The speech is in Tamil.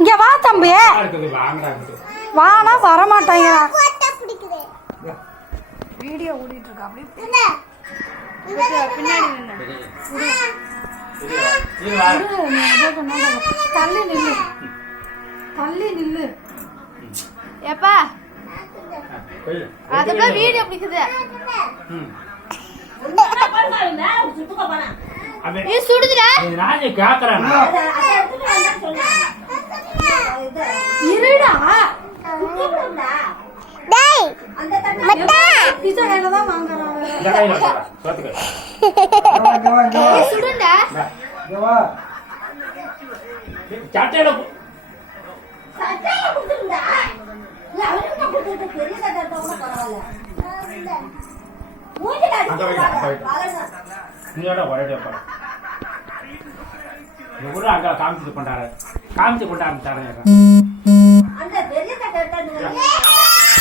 இங்க வா தம்பி. வானா வரமாட்டாங்க. வீடியோ ஓடிட்டு இருக்கா அப்படியே பின்னாடி தள்ளி நில்லு, தள்ளி நில்லு. ஏப்பா அதுதான் வீடியோ பிடிக்குது. சுடுதுடா இருடா. சுடுண்டா காமிச்சு கொண்டாரு